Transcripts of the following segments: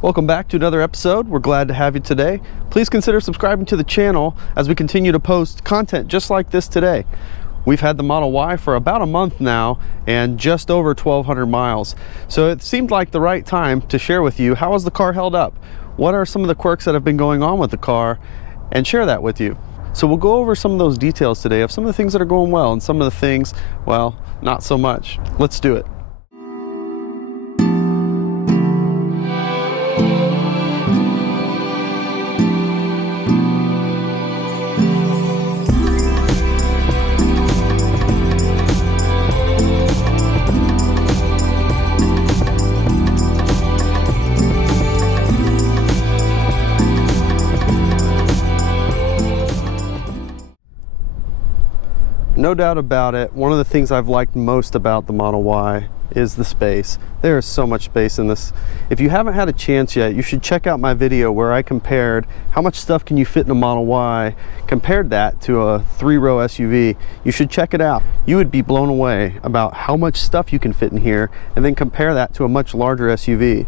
Welcome back to another episode. We're glad to have you today. Please consider subscribing to the channel as we continue to post content just like this today. We've had the Model Y for about a month now and just over 1,200 miles. So it seemed like the right time to share with you how has the car held up? What are some of the quirks that have been going on with the car, and share that with you. So we'll go over some of those details today of some of the things that are going well and some of the things, well, not so much. Let's do it. No doubt about it, one of the things I've liked most about the Model Y is the space. There is so much space in this. If you haven't had a chance yet, you should check out my video where I compared how much stuff can you fit in a Model Y, compared that to a 3-row SUV. You should check it out. You would be blown away about how much stuff you can fit in here, and then compare that to a much larger SUV.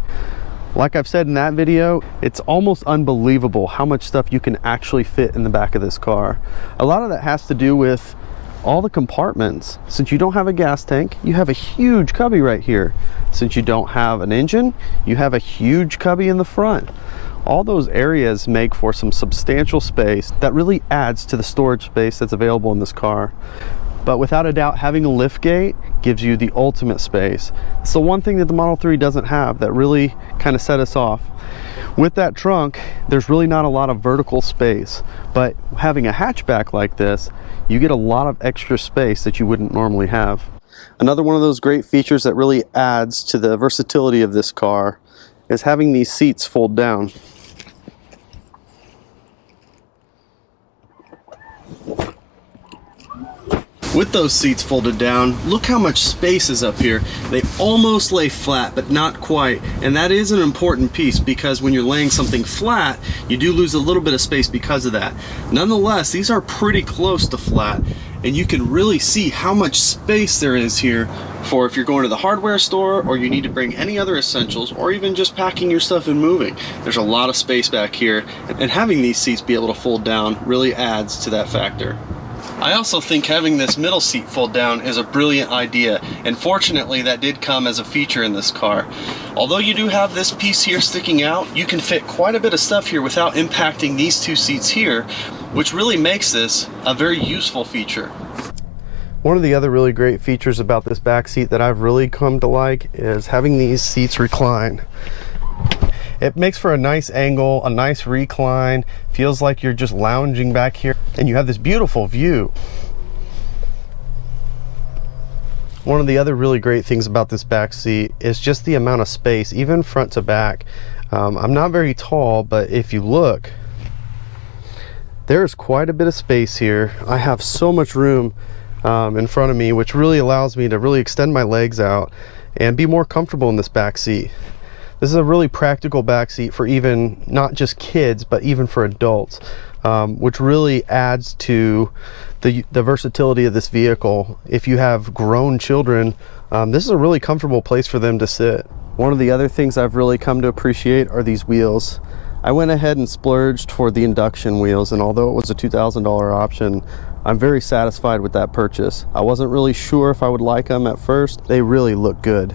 Like I've said in that video, it's almost unbelievable how much stuff you can actually fit in the back of this car. A lot of that has to do with all the compartments. Since you don't have a gas tank, you have a huge cubby right here. Since you don't have an engine, you have a huge cubby in the front. All those areas make for some substantial space that really adds to the storage space that's available in this car. But without a doubt, having a lift gate gives you the ultimate space. It's the one thing that the Model 3 doesn't have that really kind of set us off. With that trunk, there's really not a lot of vertical space, but having a hatchback like this, you get a lot of extra space that you wouldn't normally have. Another one of those great features that really adds to the versatility of this car is having these seats fold down. With those seats folded down, look how much space is up here. They almost lay flat, but not quite. And that is an important piece because when you're laying something flat, you do lose a little bit of space because of that. Nonetheless, these are pretty close to flat, and you can really see how much space there is here for if you're going to the hardware store or you need to bring any other essentials or even just packing your stuff and moving. There's a lot of space back here, and having these seats be able to fold down really adds to that factor. I also think having this middle seat fold down is a brilliant idea, and fortunately that did come as a feature in this car. Although you do have this piece here sticking out, you can fit quite a bit of stuff here without impacting these two seats here, which really makes this a very useful feature. One of the other really great features about this back seat that I've really come to like is having these seats recline. It makes for a nice angle, a nice recline, feels like you're just lounging back here, and you have this beautiful view. One of the other really great things about this back seat is just the amount of space, even front to back. I'm not very tall, but if you look, there's quite a bit of space here. I have so much room in front of me, which really allows me to really extend my legs out and be more comfortable in this back seat. This is a really practical back seat for even not just kids, but even for adults, which really adds to the versatility of this vehicle. If you have grown children, this is a really comfortable place for them to sit. One of the other things I've really come to appreciate are these wheels. I went ahead and splurged for the induction wheels, and although it was a $2,000 option, I'm very satisfied with that purchase. I wasn't really sure if I would like them at first. They really look good.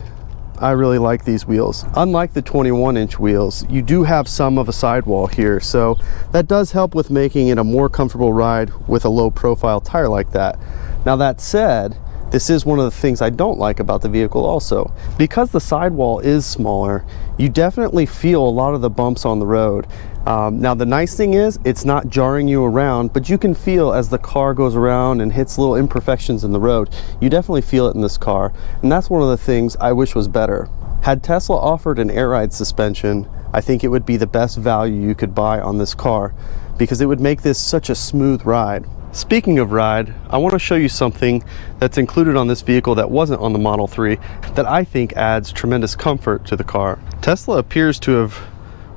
I really like these wheels. Unlike the 21-inch wheels, you do have some of a sidewall here, so that does help with making it a more comfortable ride with a low profile tire like that. Now that said, this is one of the things I don't like about the vehicle also. Because the sidewall is smaller, you definitely feel a lot of the bumps on the road. Now the nice thing is it's not jarring you around, but you can feel as the car goes around and hits little imperfections in the road. You definitely feel it in this car, and that's one of the things I wish was better. Had Tesla offered an air ride suspension, I think it would be the best value you could buy on this car because it would make this such a smooth ride. Speaking of ride, I want to show you something that's included on this vehicle that wasn't on the Model 3 that I think adds tremendous comfort to the car. Tesla appears to have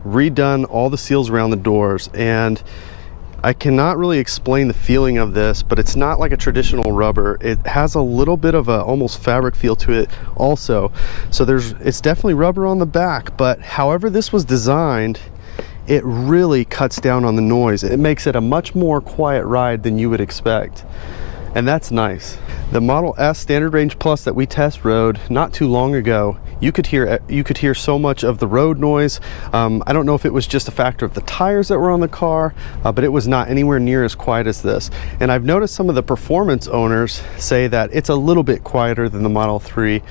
redone all the seals around the doors, and I cannot really explain the feeling of this, but it's not like a traditional rubber. It has a little bit of a almost fabric feel to it also. So it's definitely rubber on the back, but however this was designed, it really cuts down on the noise. It makes it a much more quiet ride than you would expect. And that's nice. The Model S Standard Range Plus that we test rode not too long ago, you could hear so much of the road noise. I don't know if it was just a factor of the tires that were on the car, but it was not anywhere near as quiet as this. And I've noticed some of the performance owners say that it's a little bit quieter than the Model 3.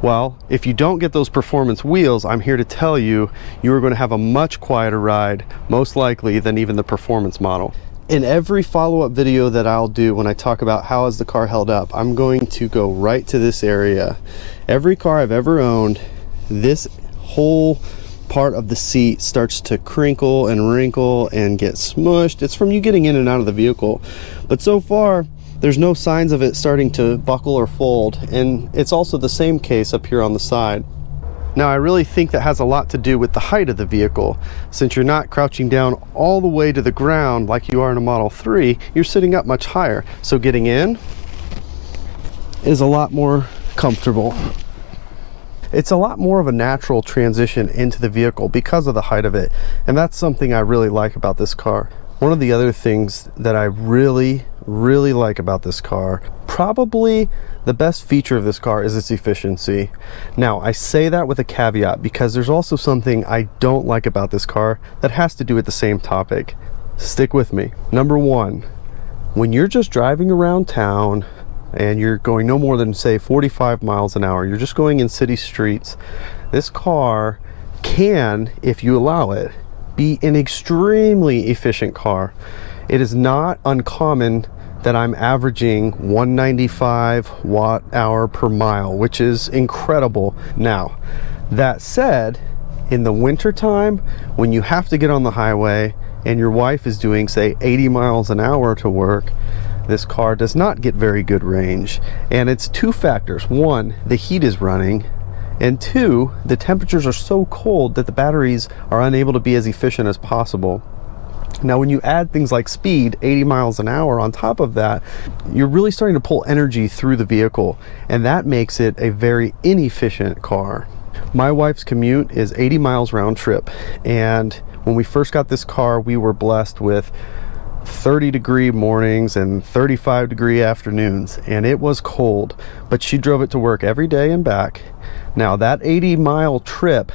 Well, if you don't get those performance wheels, I'm here to tell you, you are going to have a much quieter ride, most likely, than even the performance model. In every follow-up video that I'll do when I talk about how has the car held up, I'm going to go right to this area. Every car I've ever owned, this whole part of the seat starts to crinkle and wrinkle and get smushed. It's from you getting in and out of the vehicle. But so far, there's no signs of it starting to buckle or fold. And it's also the same case up here on the side. Now, I really think that has a lot to do with the height of the vehicle. Since you're not crouching down all the way to the ground like you are in a Model 3, you're sitting up much higher. So getting in is a lot more comfortable. It's a lot more of a natural transition into the vehicle because of the height of it. And that's something I really like about this car. One of the other things that I really like about this car, probably the best feature of this car, is its efficiency. Now, I say that with a caveat because there's also something I don't like about this car that has to do with the same topic. Stick with me. Number one, when you're just driving around town and you're going no more than, say, 45 miles an hour, you're just going in city streets, this car can, if you allow it, be an extremely efficient car. It is not uncommon that I'm averaging 195 watt-hour per mile, which is incredible. Now, that said, in the winter time, when you have to get on the highway and your wife is doing, say, 80 miles an hour to work, this car does not get very good range. And it's two factors. One, the heat is running, and two, the temperatures are so cold that the batteries are unable to be as efficient as possible. Now, when you add things like speed, 80 miles an hour on top of that, you're really starting to pull energy through the vehicle, and that makes it a very inefficient car. My wife's commute is 80 miles round trip, and when we first got this car, we were blessed with 30-degree mornings and 35-degree afternoons, and it was cold, but she drove it to work every day and back. Now, that 80-mile trip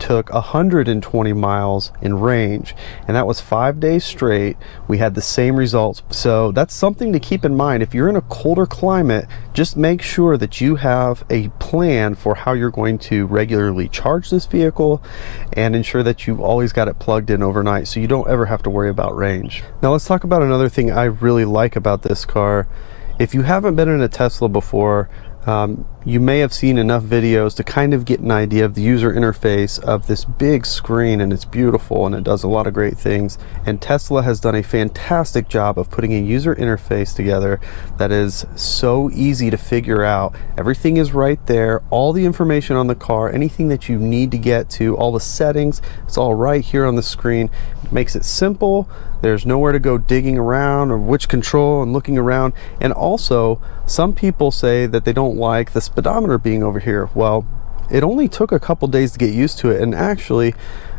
took 120 miles in range, and that was 5 days straight. We had the same results. So that's something to keep in mind. If you're in a colder climate, just make sure that you have a plan for how you're going to regularly charge this vehicle and ensure that you've always got it plugged in overnight so you don't ever have to worry about range. Now, let's talk about another thing I really like about this car. If you haven't been in a Tesla before, you may have seen enough videos to kind of get an idea of the user interface of this big screen, and it's beautiful and it does a lot of great things. And Tesla has done a fantastic job of putting a user interface together that is so easy to figure out. Everything is right there, all the information on the car, anything that you need to get to, all the settings, it's all right here on the screen. It makes it simple. There's nowhere to go digging around or which control and looking around. And also, some people say that they don't like the speedometer being over here. Well, it only took a couple days to get used to it, and actually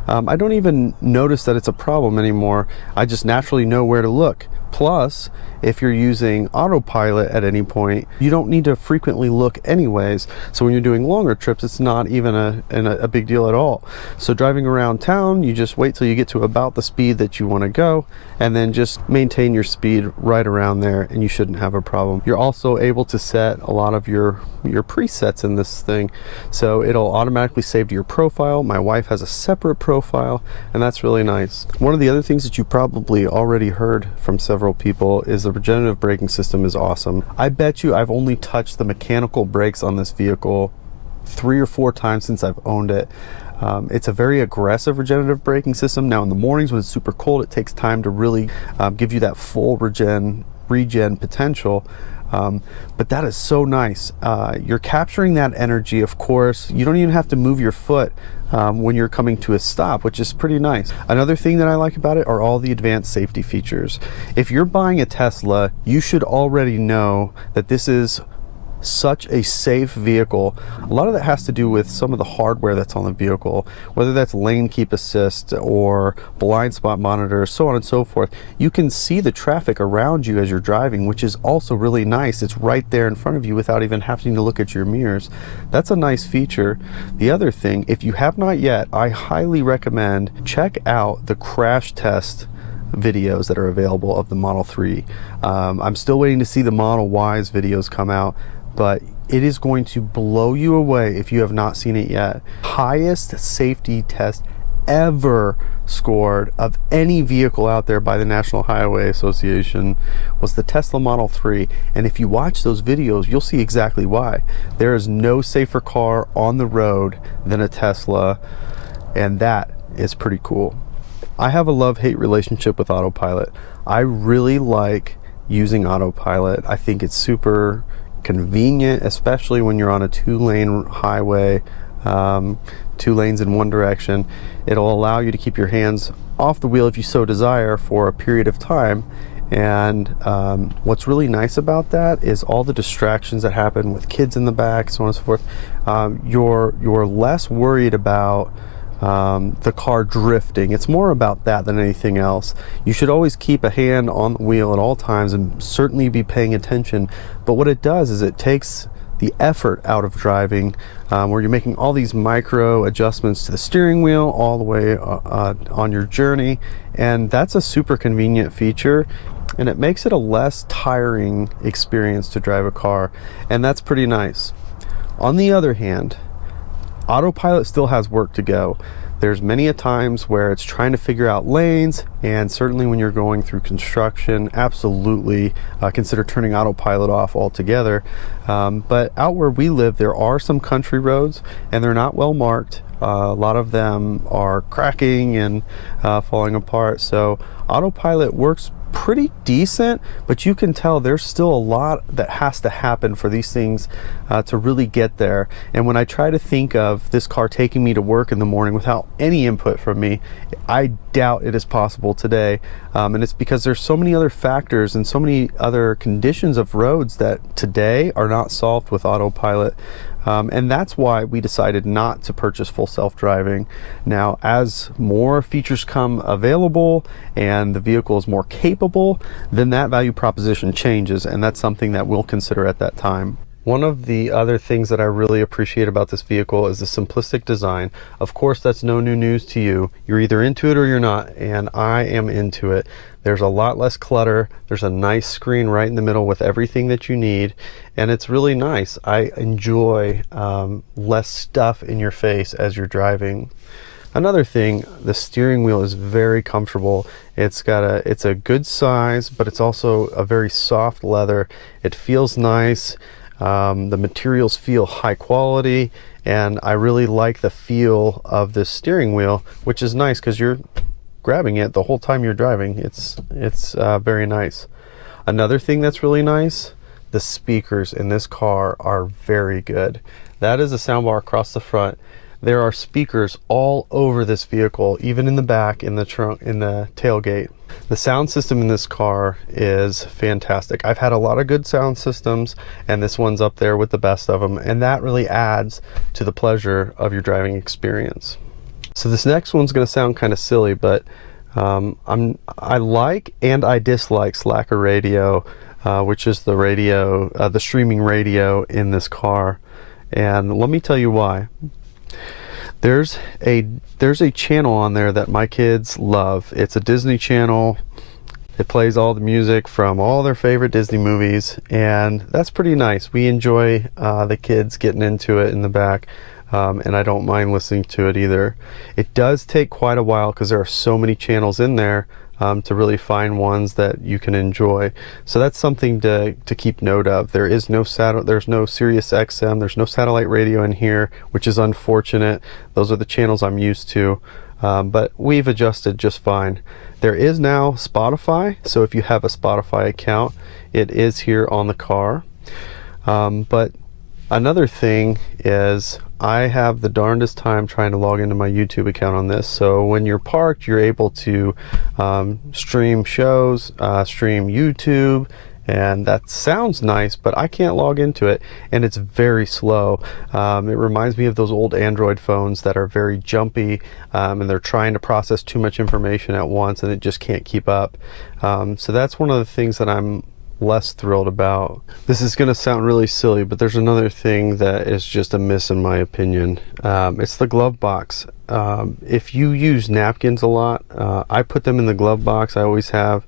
I don't even notice that it's a problem anymore. I just naturally know where to look. Plus, if you're using autopilot at any point, you don't need to frequently look anyways. So when you're doing longer trips, it's not even a big deal at all. So driving around town, you just wait till you get to about the speed that you want to go, and then just maintain your speed right around there, and you shouldn't have a problem. You're also able to set a lot of your presets in this thing, so it'll automatically save to your profile. My wife has a separate profile, and that's really nice. One of the other things that you probably already heard from several people is the regenerative braking system is awesome. I bet you I've only touched the mechanical brakes on this vehicle 3 or 4 times since I've owned it. It's a very aggressive regenerative braking system. Now, in the mornings when it's super cold, it takes time to really give you that full regen potential. But that is so nice. You're capturing that energy, of course. You don't even have to move your foot when you're coming to a stop, which is pretty nice. Another thing that I like about it are all the advanced safety features. If you're buying a Tesla, you should already know that this is such a safe vehicle. A lot of that has to do with some of the hardware that's on the vehicle, whether that's lane keep assist or blind spot monitor, so on and so forth. You can see the traffic around you as you're driving, which is also really nice. It's right there in front of you without even having to look at your mirrors. That's a nice feature. The other thing, if you have not yet, I highly recommend check out the crash test videos that are available of the Model 3. I'm still waiting to see the Model Y's videos come out, but it is going to blow you away if you have not seen it yet. Highest safety test ever scored of any vehicle out there by the National Highway Association was the Tesla Model 3. And if you watch those videos, you'll see exactly why. There is no safer car on the road than a Tesla, and that is pretty cool. I have a love-hate relationship with autopilot. I really like using autopilot. I think it's super convenient, especially when you're on a 2-lane highway, 2 lanes in one direction. It'll allow you to keep your hands off the wheel if you so desire for a period of time. And what's really nice about that is all the distractions that happen with kids in the back, so on and so forth. You're less worried about the car drifting. It's more about that than anything else. You should always keep a hand on the wheel at all times and certainly be paying attention. But what it does is it takes the effort out of driving, where you're making all these micro adjustments to the steering wheel all the way on your journey. And that's a super convenient feature, and it makes it a less tiring experience to drive a car. And that's pretty nice. On the other hand, autopilot still has work to go. There's many a times where it's trying to figure out lanes, and certainly when you're going through construction, absolutely consider turning autopilot off altogether. But out where we live, there are some country roads, and they're not well marked. A lot of them are cracking and falling apart. So autopilot works pretty decent, but you can tell there's still a lot that has to happen for these things to really get there. And when I try to think of this car taking me to work in the morning without any input from me, I doubt it is possible today. And it's because there's so many other factors and so many other conditions of roads that today are not solved with autopilot. And that's why we decided not to purchase full self-driving. Now, as more features come available and the vehicle is more capable, then that value proposition changes, and that's something that we'll consider at that time. One of the other things that I really appreciate about this vehicle is the simplistic design. Of course, that's no new news to you. You're either into it or you're not, and I am into it. There's a lot less clutter. There's a nice screen right in the middle with everything that you need, and it's really nice. I enjoy less stuff in your face as you're driving. Another thing, the steering wheel is very comfortable. It's a good size, but it's also a very soft leather. It feels nice. The materials feel high quality, and I really like the feel of this steering wheel, which is nice because you're grabbing it the whole time you're driving. It's very nice. Another thing that's really nice, the speakers in this car are very good. That is a soundbar across the front. There are speakers all over this vehicle, even in the back, in the trunk, in the tailgate. The sound system in this car is fantastic. I've had a lot of good sound systems, and this one's up there with the best of them, and that really adds to the pleasure of your driving experience. So this next one's going to sound kind of silly, but I like and I dislike Slacker radio, which is the radio, the streaming radio in this car, and let me tell you why. There's a channel on there that my kids love. It's a Disney channel. It plays all the music from all their favorite Disney movies, and that's pretty nice. We enjoy the kids getting into it in the back, and I don't mind listening to it either. It does take quite a while because there are so many channels in there to really find ones that you can enjoy. So that's something to keep note of. There's no Sirius XM, there's no satellite radio in here, which is unfortunate. Those are the channels I'm used to, but we've adjusted just fine. There is now Spotify, so if you have a Spotify account, it is here on the car. But another thing is I have the darndest time trying to log into my YouTube account on this. So when you're parked, you're able to stream shows, stream YouTube, and that sounds nice, but I can't log into it, and it's very slow. It reminds me of those old Android phones that are very jumpy, and they're trying to process too much information at once, and it just can't keep up. So that's one of the things that I'm less thrilled about. This is going to sound really silly, but there's another thing that is just a miss in my opinion. It's the glove box. If you use napkins a lot, I put them in the glove box. I always have.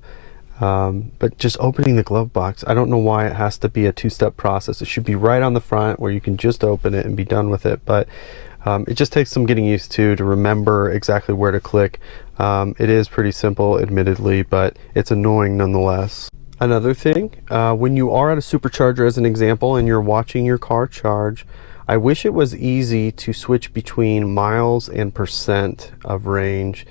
But just opening the glove box, I don't know why it has to be a two-step process. It should be right on the front where you can just open it and be done with it. But it just takes some getting used to remember exactly where to click. It is pretty simple, admittedly, but it's annoying nonetheless. Another thing, when you are at a supercharger, as an example, and you're watching your car charge, I wish it was easy to switch between miles and percent of range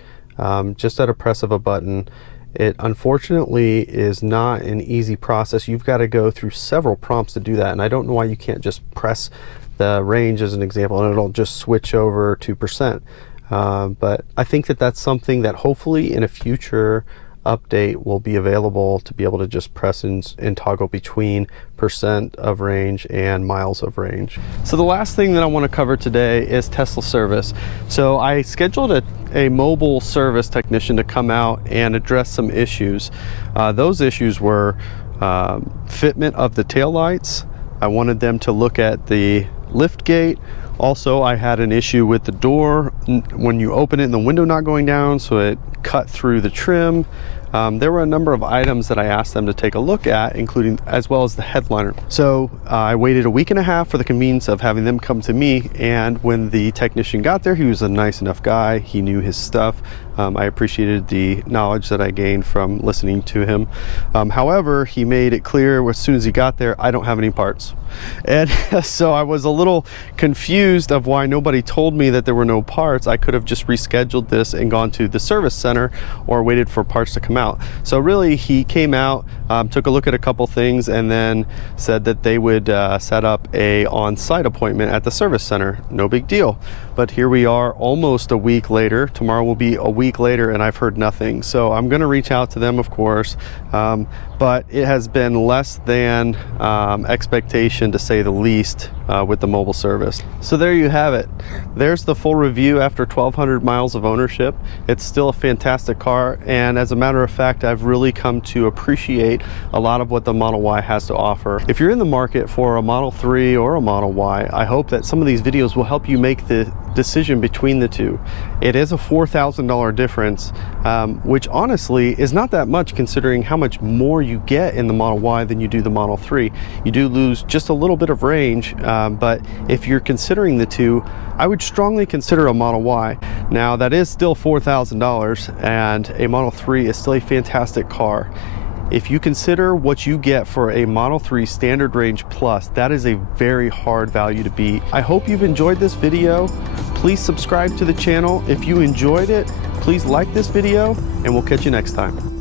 just at a press of a button. It unfortunately is not an easy process. You've got to go through several prompts to do that, and I don't know why you can't just press the range as an example and it'll just switch over to percent. But I think that that's something that hopefully in a future update will be available to be able to just press and toggle between percent of range and miles of range. So the last thing that I want to cover today is Tesla service. So I scheduled a mobile service technician to come out and address some issues. Those issues were fitment of the taillights. I wanted them to look at the lift gate. Also, I had an issue with the door when you open it and the window not going down, so it cut through the trim. There were a number of items that I asked them to take a look at, including as well as the headliner. So I waited a week and a half for the convenience of having them come to me, and when the technician got there, he was a nice enough guy. He knew his stuff. I appreciated the knowledge that I gained from listening to him. However, he made it clear as soon as he got there, I don't have any parts. And so I was a little confused of why nobody told me that there were no parts. I could have just rescheduled this and gone to the service center or waited for parts to come out. So really, he came out, took a look at a couple things, and then said that they would set up a on-site appointment at the service center. No big deal. But here we are almost a week later. Tomorrow will be a week later, and I've heard nothing. So I'm going to reach out to them, of course, but it has been less than expectation, to say the least, with the mobile service. So there you have it. There's the full review after 1,200 miles of ownership. It's still a fantastic car, and as a matter of fact, I've really come to appreciate a lot of what the Model Y has to offer. If you're in the market for a Model 3 or a Model Y, I hope that some of these videos will help you make the decision between the two. It is a $4,000 difference, which honestly is not that much considering how much more you get in the Model Y than you do the Model 3. You do lose just a little bit of range, but if you're considering the two, I would strongly consider a Model Y. Now, that is still $4,000, and a Model 3 is still a fantastic car. If you consider what you get for a Model 3 Standard Range Plus, that is a very hard value to beat. I hope you've enjoyed this video. Please subscribe to the channel. If you enjoyed it, please like this video, and we'll catch you next time.